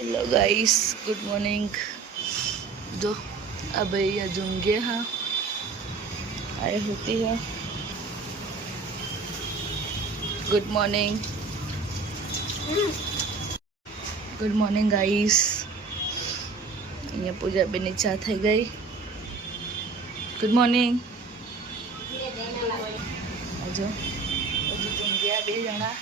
Hello guys, good morning. जो अब ये जुंगे हाँ आए होती है। Good morning, good morning guys. અહીંયા પૂજા બેની ચા થઈ ગઈ। Good morning. જો હજુ ઊંઘ્યા બે જણા।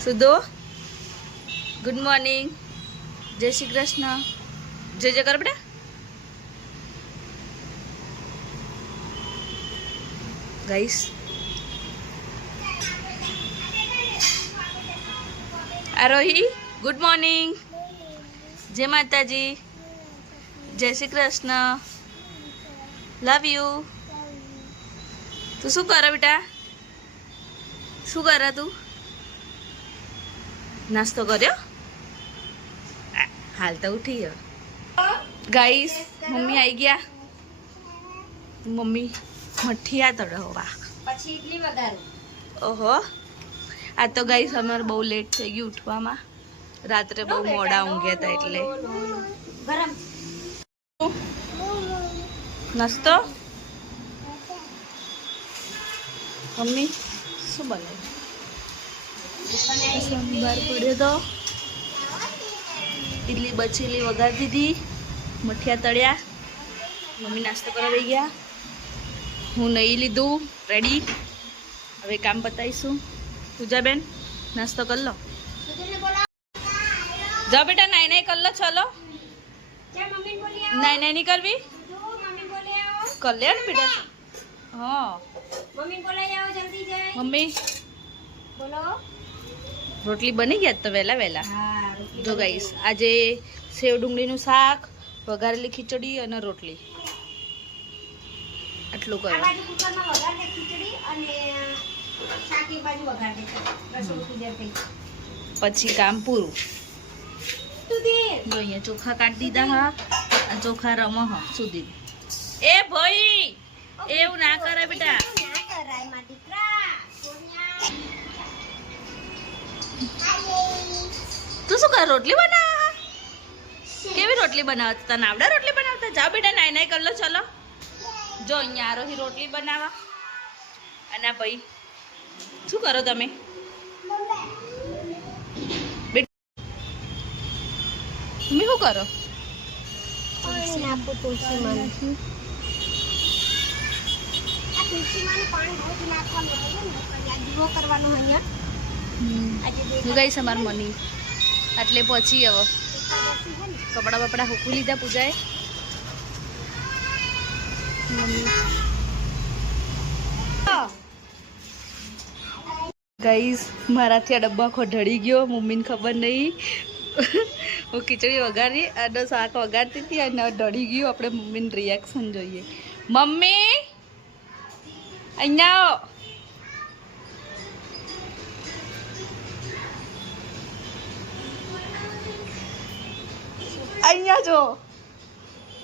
સુધો, ગુડ મોર્નિંગ, જય શ્રી કૃષ્ણ, જય જય કર બેટા। ગાઈસ આરોહી, ગુડ મોર્નિંગ, જય માતાજી, જય શ્રી કૃષ્ણ, લવ યુ। તું શું કરે બેટા? શું કરે તું? नास्तो કર્યો? हाल तो उठी है। गाइस मम्मी आई गया। मम्मी मठिया तड़वा પછી ઇડલી વગાડું। ओहो आ तो गाइस हमारे बहु लेट થઈ ગયું ઉઠવામાં। રાત્રે બહુ મોડા ઊંઘ્યા હતા એટલે। ગરમ નાસ્તો મમ્મી શું બનાવ્યું? संभार पड़े तो इडली बचेली वगार दीदी, मठिया तड़िया। मम्मी नास्तो करावी गया। हूँ नहीं लीधु, रेडी। हवे काम बताईशू। पूजा बेन नास्तो कर लो। जाओ बेटा, नाई नाई कर लो, चलो। नाई नाई नहीं करवी, कर लिया ना बेटा। हाँ મમ્મી બોલાઈ આવો જલ્દી જાય। मम्मी બોલો। રોટલી બની ગયા તો વહેલા વહેલા। હા રોટલી જો ગાઈસ આજે સેવ ડુંગળીનું શાક, વઘારેલી ખીચડી અને રોટલી આટલું આ કરો। બાજુ કુકરમાં વઘાર દે ખીચડી અને શાક એક બાજુ વઘાર દે। રસોઈ સુધર થઈ પછી કામ પૂરું। તું દે જો અહીંયા ચોખા કાઢી દીધા હા। આ ચોખા રમ હ સુધી। એ ભાઈ એવું ના કરે બેટા। ના કરાય માં દીકરા। સોનિયા તું શું કર? રોટલી બનાવ? કેવી રોટલી બનાવત? તને આવડે રોટલી બનાવતા? જાઓ બેટા, નાઈ નાઈ કર લો, ચલો। જો અહીંયા આરોહી રોટલી બનાવા અને આ ભાઈ શું કરો તમે? તમે શું કરો? પાણી નાખો તુલસીમાં। આ તુલસીમાં પાણી રોજ નાખવાનું હોય ને, આ દીવો કરવાનો હોય અહીંયા। ગાઈસ અમાર મની એટલે પછી હવે કપડા બપડા હુકવી લીધા પૂજાએ। ગાઈસ મારાથી આ ડબ્બા આખો ઢળી ગયો। મમ્મીને ખબર નહીં। હું ખીચડી વઘારી અને શાક વઘારતી હતી અને ઢળી ગયું। આપણે મમ્મીનું રિએક્શન જોઈએ। મમ્મી અહીંયા આવો। અહીંયા જો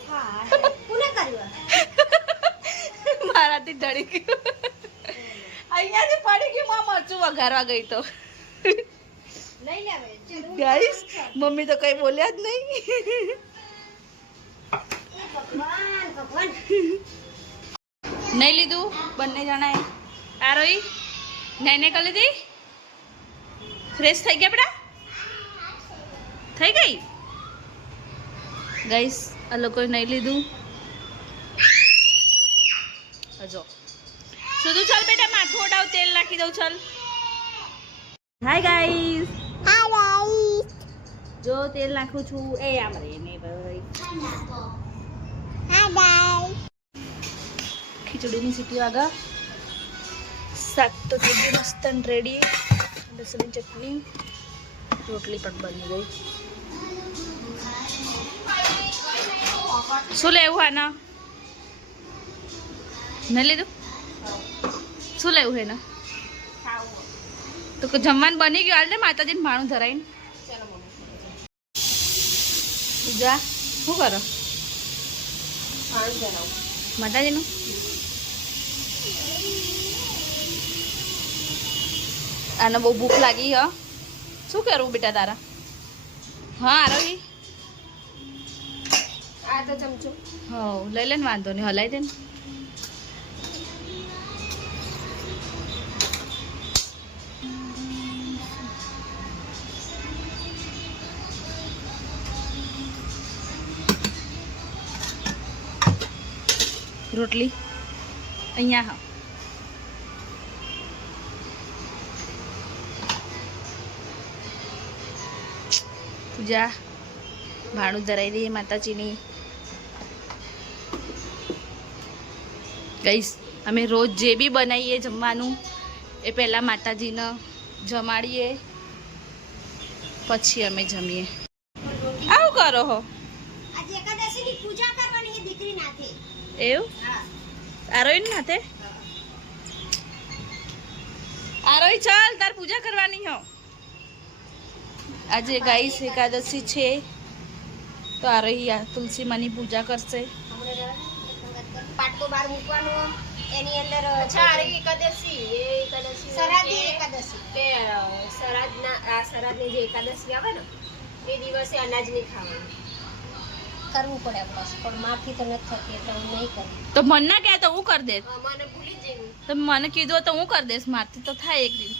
હા કોને કર્યું? મારાથી ઢળી ગયું। અહીંયાથી પડી ગયું। માં મરચું વઘારવા ગઈ તો લઈ લેવે ગાઈસ મમ્મી તો કઈ બોલ્યા જ નહીં। ભગવાન ભગવાન નહીં લીધું બંને જણાએ। આરોહી નહીં નહીં કરી લીધી? ફ્રેશ થઈ ગયા બેટા? થઈ ગઈ ગાઈસ? આ લોકોએ નહીં લીધું। હજો સુધું ચાલ બેટા, માથું ઓડાવ, તેલ નાખી દઉં, ચાલ। હાય ગાઈસ, હાય ગાઈસ જો તેલ નાખું છું। એ આમ રે ને ભાઈ। હાય ગાઈસ ખીચડીની સીટી વાગા। શાક તો થઈ ગયું મસ્ત રેડી। લસણની ચટણી, રોટલી પણ બની ગઈ। શું લેવું આના? નહીં લીધું? શું લેવું હે ને? તો જમવાનું બની ગયું? હાલ ને માતાજીને ભાણું ધરાઈને। પૂજા શું કરો? માતાજીનું આને બહુ ભૂખ લાગી હ શું કરવું બેટા તારા હા આરોહી આ તો ચમચો હો લઈ લે ને વાંધો નહીં હલાઈ દે ને રોટલી અહીંયા હા પૂજા ભાણું ધરાઈ દઈએ માતાજીની ગઈશ અમે રોજ જે બી બનાવીએ જમવાનું એ પહેલાં માતાજીને જમાડીએ પછી અમે જમીએ આવું કરો હો આજે એકાદશીની પૂજા કરવાની છે દીકરી નાથે એવું હા આરોઈ નાથે આરોઈ ચાલ તાર પૂજા કરવાની હો આજે ગાઈસ એકાદશી છે તો આરોઈ તુલસી માની પૂજા કરશે પાટકો બાર મૂકવાનો એની અંદર અચ્છા અરે એકાદશી એ એકાદશી સરાદી એકાદશી કે સરાદના આ સરાદની જે એકાદશી આવે ને એ દિવસે અનાજ નહીં ખાવાનું કરવું પડે બસ પણ માફી તો નથી થતી એટલે હું નહીં કરું તો મન ના કહે તો હું કરી દે મને ભૂલી જ જઈ તો મને કીધું તો હું કરી દઈશ મારથી તો થાય એક દિન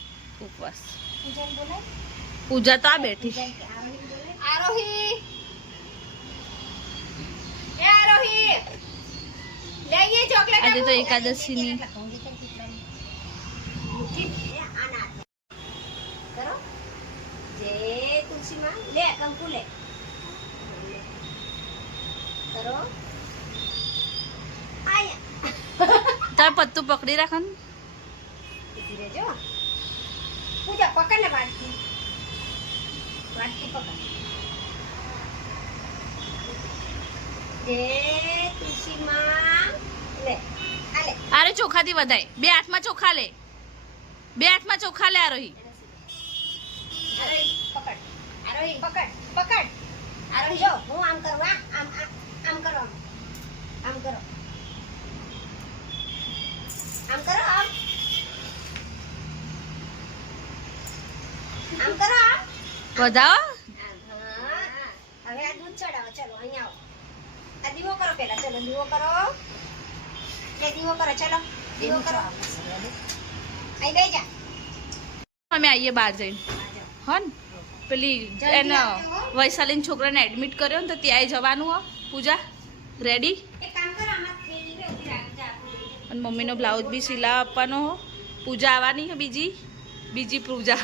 ઉપવાસ પૂજાને બોલાય પૂજા તો આ બેઠી પૂજાને કે આરોહી બોલાય આરોહી એ આરોહી લઈએ ચોકલેટ આજે તો એકાદશીની કરો જય તુલસી માં લે કંકુ લે કરો આયા તાર પત્તું પકડી રાખ ને ધીરે જો પૂજા પકડ ને વાટકી પકડ જય તુલસી માં લે આ લે અરે ચોખાથી વધાય બે હાથમાં ચોખા લે બે હાથમાં ચોખા લે આરોહી આરોહી પકડ આરોહી પકડ આરોહી જો હું આમ કરું આમ આમ કરો આમ કરો આમ કરો આમ કરો આમ વધાવો હવે આ દૂધ ચડાવો ચલો અહીંયા આવો આ દીવો કરો પેલા ચલો દીવો કરો લે દીવો કરો ચલો દીવો કરો અહીં બેસી જા અમે આવીએ બહાર જઈને હો ને પેલી એને વૈશાલીના છોકરાને એડમિટ કર્યો ને તો ત્યાંય જવાનું હો પૂજા રેડી એક કામ કરો આમાં થેલી બે ઉભી રાખી જા અને મમ્મીનો બ્લાઉઝ બી સિલાવા આપવાનો હો પૂજા આવવાની છે બીજી પૂજા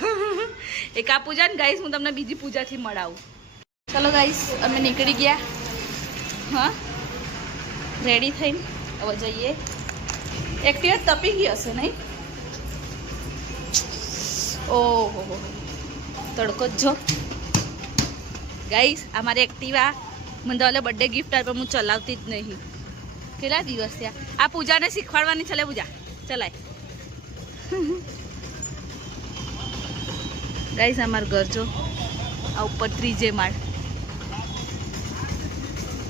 એક આ પૂજા ને ગાઈસ હું તમને બીજી પૂજાથી મળાવું ચલો ગાઈસ અમે નીકળી ગયા હા રેડી થઈને હવે જઈએ એક્ટિવા તપી ગઈ હશે નહીં ઓહો તડકો જ જો ગાઈસ અમારી એક્ટિવા મને તો ઓલે બર્થડે ગિફ્ટ આપે હું ચલાવતી જ નહીં કેટલા દિવસ થયા આ પૂજાને શીખવાડવાની છે લે પૂજા ચલાય ગાઈસ અમારું ઘર જો આ ઉપર ત્રીજે માળ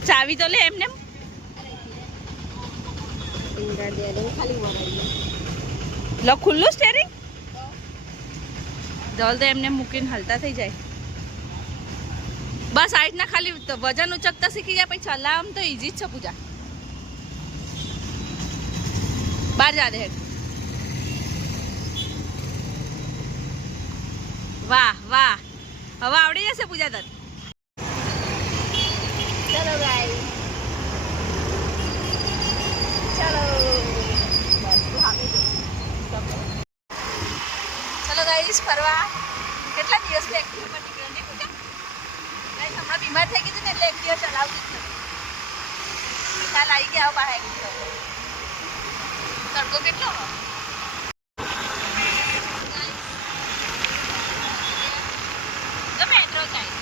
ચાવી તો લે એમને લો ખુલ્લું સ્ટેરિંગ ધોલ તો એમને મૂકીને હલતા થઈ જાય બસ આ રીતના ખાલી વજન ઉચકતા શીખી ગયા પછી ચલાવમ તો ઈઝી જ છે પૂજા બહાર જા દે વાહ વાહ હવે આવડી જશે પૂજા તર ચલો ગાઈસ ચલો ગાઈસ ફરવા કેટલા દિવસથી એક્ટિવા પર નીકળ્યા નહીં પૂજા ગાઈસ હમણાં બીમાર થઈ ગઈ હતી ને એટલે એક્ટિવા ચલાવતી જ નથી કાલ આવી ગયા બહાર એક્ટિવા તડકો કેટલો મેટ્રો જાય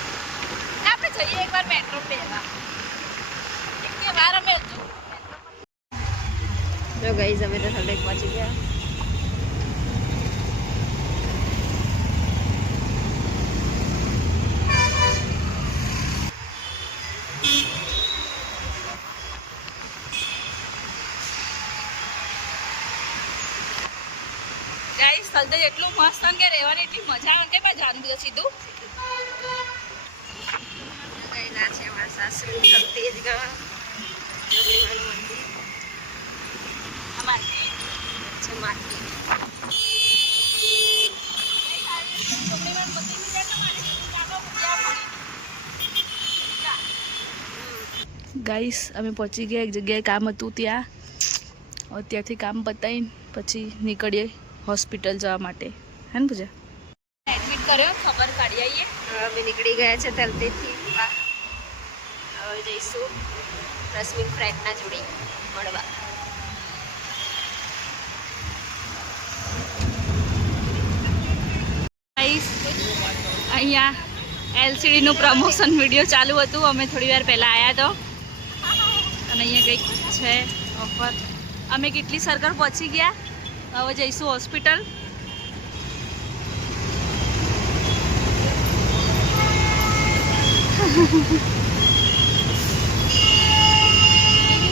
આપણે જઈએ એકવાર મેટ્રો પહેરવા એક વાર અમે જો ગાઈસ અમે તો સડક પહોંચી ગયા ગાઈસ તલતે એટલું મસ્ત ને કે રહેવાની એટલી મજા આવે કે મેં જાણું બધું સીધું ગયેલા છે અમારા સાસરી તલતેજ ગામ જોગણીમાનું મંદિર અમારી છે માટી ગાઈસ અમે પહોંચી ગયા એક જગ્યાએ કામ હતું ત્યાં ત્યાંથી કામ પતાવીને પછી નીકળીએ હોસ્પિટલ જવા માટે હે ને પૂજા એડમિટ કર્યો ખબર કાઢી આવીએ અમે નીકળી ગયા છે તલતેજથી હવે જઈશું રશ્મિ ફ્રેન્ડના જોડે મળવા ગાઈસ અહીંયા એલસીડીનું પ્રમોશન વિડીયો ચાલુ હતું અમે થોડી વાર પહેલાં આવ્યા તો અને અહીંયા કંઈક છે ઓફર અમે કેટલી સર્કલ પહોંચી ગયા હવે જઈશું હોસ્પિટલ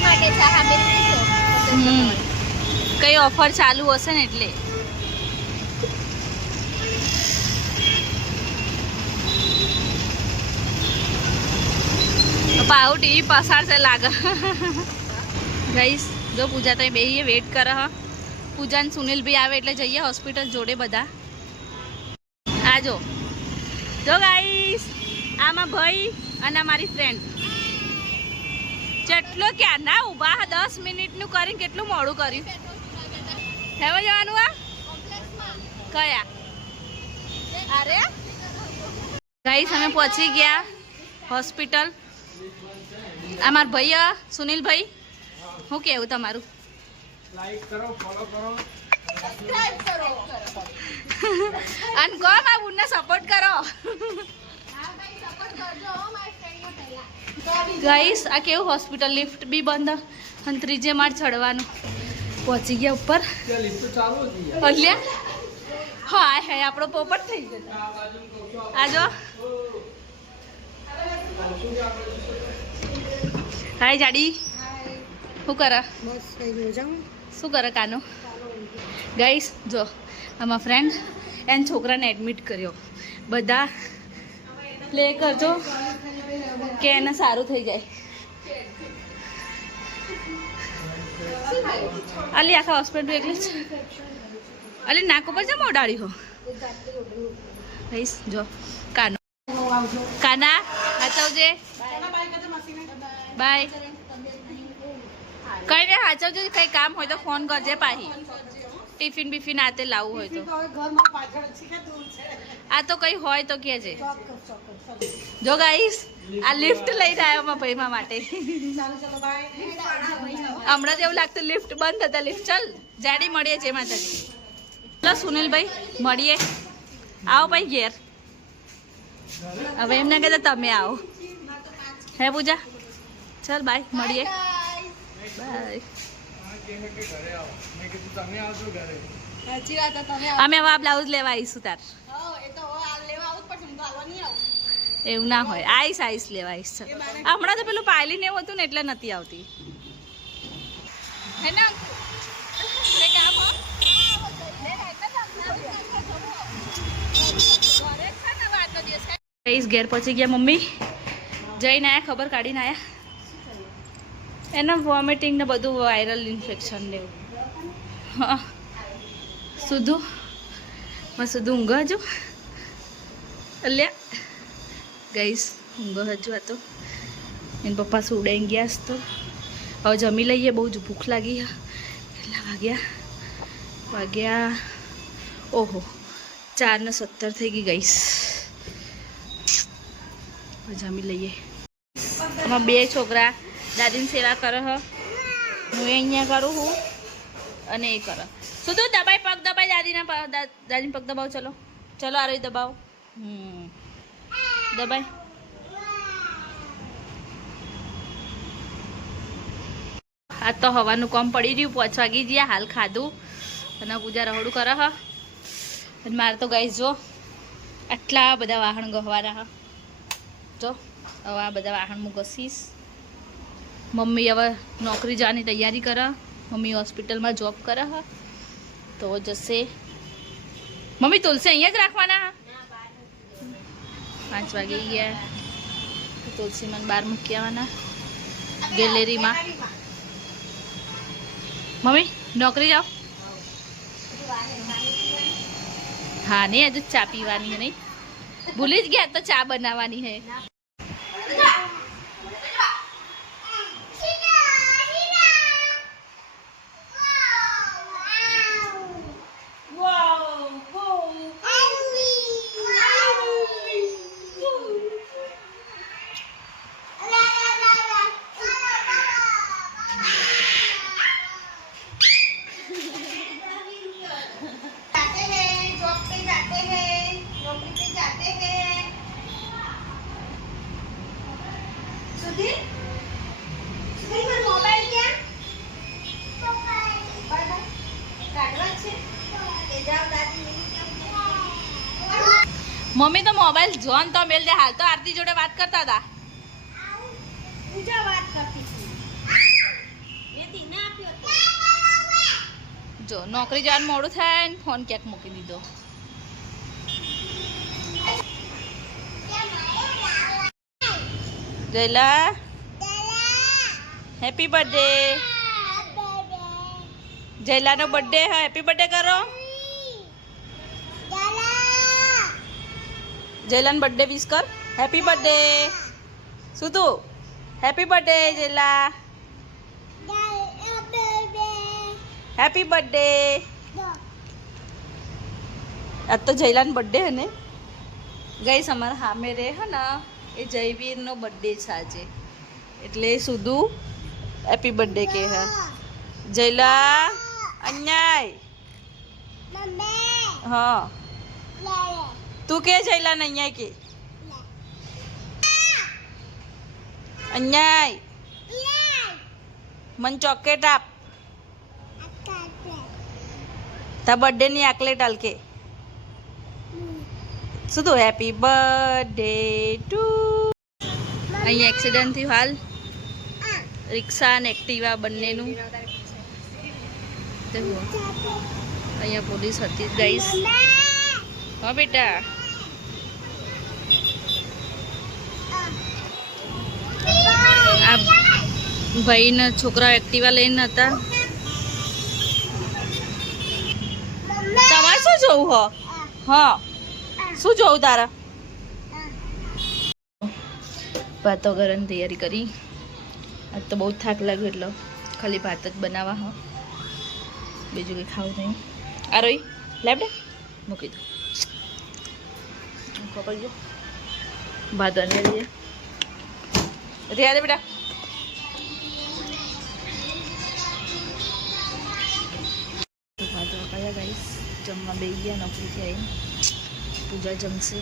માટે ચા કઈ ઓફર ચાલુ હશે ને એટલે પાઉ ટીવી પસાર છે લાગે ગઈશ જો પૂજા તો બેહીએ વેટ કરે હ પૂજા ને સુનિલ ભાઈ આવે એટલે જઈએ હોસ્પિટલ જોડે બધા આજો જો ગાઈસ આમાં ભાઈ અને મારી ફ્રેન્ડ જેટલો ક્યાં ના ઊભા 10 મિનિટનું કરીને કેટલું મોડું કર્યું હેવા જવાનું આ કયા અરે ગાઈસ અમે પહોંચી ગયા હોસ્પિટલ આ મારા ભાઈ સુનિલભાઈ શું કેવું તમારું લાઈક કરો ફોલો કરો અને કહો મા બુનને સપોર્ટ કરો ગાઈસ આ કેવું હોસ્પિટલ લિફ્ટ બી બંધ અને ત્રીજે માળ ચડવાનું પહોંચી ગયા ઉપર ત્યાં લિફ્ટ ચાલુ હતી યાર અલ્યા હા હે આપણો પોપટ થઈ ગયો આજો હાય જાડી શું કરે શું કરે કાનો ગાઈસ જો આમાં ફ્રેન્ડ એન છોકરાને એડમિટ કર્યો બધા પ્લે કરજો કે એને સારું થઈ જાય અલી આખા હોસ્પિટલ એકલી જ અલી નાક ઉપર જમ ઓડાડી હો ગાઈસ જો કાનો કાના હાચવજે બાય કઈ ને હાચવજો કઈ કામ હોય તો ફોન કરજે પાહી ટિફિન બિફિન આતે લાવવું હોય તો આ તો કઈ હોય તો કહેજે જો ગાઈસ આ લિફ્ટ લઈને આવ્યો મારા ભાઈમાં માટે હમણાં તો એવું લાગતું લિફ્ટ બંધ હતા લિફ્ટ ચાલ જાડી મળીએ છે માતાજી ચલો સુનિલભાઈ મળીએ આવો ભાઈ ઘેર હવે એમને કહેતા તમે આવો હે પૂજા ચાલ બાય મળીએ બાય અમે હવે આ બ્લાઉઝ લેવા આવીશું તાર એવું ના હોય આઈશ લેવા આવીશ હમણાં તો પેલું પાયલી ને એવું હતું ને એટલે નથી આવતી હે ને ઘેર પહોંચી ગયા મમ્મી જઈને આયા ખબર કાઢીને આયા એના વોમિટિંગ ને બધું વાયરલ ઇન્ફેક્શન ને એવું હા સુધું ઊંઘ હજુ અલ્યા ગઈશ ઊંઘ હજુ આ તો એને પપ્પા સુડાઈ ગયા તો હવે જમી લઈએ બહુ જ ભૂખ લાગી કેટલા વાગ્યા ઓહો 4:17 થઈ ગઈ ગઈશ જમી લઈએ આમાં બે છોકરા દાદીની સેવા કરે હ હું અહીંયા કરું હું અને એ કરે શું તું દબાઈ પગ દબાઈ દાદીને પગ દબાવ ચલો ચલો આ રહી દબાવ દબાઈ આ તો હવાનું કામ પડી રહ્યું 5 વાગી ગયા હાલ ખાધું અને પૂજા રહોડું કરે હ અને મારે તો ગાઈસ જો આટલા બધા વાહણ ગહવાના હ જો હવે આ બધા વાહણ હું ઘસીશ મમ્મી હવે નોકરી જવાની તૈયારી કરે મમ્મી હોસ્પિટલમાં જોબ કરે હ તો જશે મમ્મી તુલસી અહીંયા જ રાખવાના 5 વાગે ગયા તુલસી મને બહાર મૂકી આવવાના ગેલેરીમાં મમ્મી નોકરી જાઓ હા નહીં હજુ ચા પીવાની है નહીં ભૂલી જ ગયા તો ચા બનાવવાની है મમ્મી તો મોબાઈલ જોન તો મેલ દે હાલ તો આરતી જોડે વાત કરતા હતા પૂજા વાત કરતી હતી મેં તીને આપ્યો હતો જો નોકરી જવાનું મોડું થાય ને ફોન ક્યાંક મૂકી દીધો જયલા હેપી બર્થડે જયલાનો બર્થડે હે હેપી બર્થડે કરો જયલાન બર્થડે વિશ કર હેપી બર્થડે શું તું હેપી બર્થડે જયલા હેપી બર્થડે આજ તો જયલાન બર્થડે હે ને ગઈસ અમારા સામે રે હે ને એ જયવીરનો બર્થડે છે આજે એટલે સુધુ હેપી બર્થડે કે હે જયલા અન્યાય હા તું કે જયલા ને અહીંયા કે અન્યાય મન ચોકલેટ આપ તા બર્થડે ની આકલેટ આલ કે શું તું હેપી બર્થડે ટુ અહીંયા એક્સિડન્ટ થયું હાલ રિક્ષા અને એક્ટિવા બંનેનું અહીંયા પોલીસ હતી ગાઈસ હા બેટા આ ભાઈના છોકરા એક્ટિવા લઈને હતા તમારે શું જોવું હો હા શું જોવું તારા ભાતો કરવાની તૈયારી કરી આજ તો બહુ થાક લાગ્યો એટલે ખાલી ભાત જ બનાવવા હો બીજું કંઈ ખાવું નહીં આ રોઈ લેપડે મૂકી દો ખબર જો ભાત અને રહ્યા દે બેટા ભાત વપાયા ગાઈસ જમવા બેસી ગયા નોકરીથી આવીને પૂજા જમશે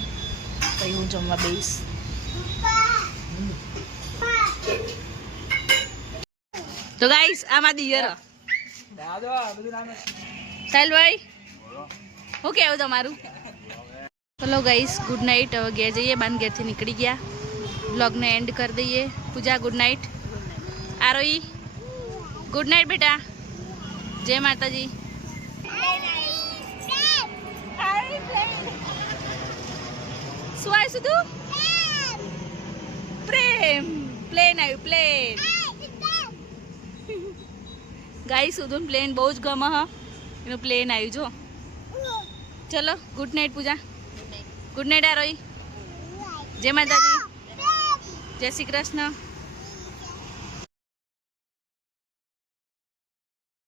પછી હું જમવા બેસીશ તો ગાઈસ આમાં દિયર સાહેલભાઈ શું કેવું તમારું ચલો ગાઈસ ગુડ નાઇટ હવે ઘેર જઈએ બાન ઘેરથી નીકળી ગયા બ્લોગને એન્ડ કરી દઈએ Pooja good night Arohi good night બેટા જય માતાજી શું આવીશું તું પ્રેમ પ્લેન આવ્યું પ્લેન ગાઈ સુધું પ્લેન બહુ જ ગમે હા એનું પ્લેન આવ્યું જો ચલો ગુડ નાઇટ પૂજા ગુડ નાઇટ આરોહી જય માતાજી જય શ્રી કૃષ્ણ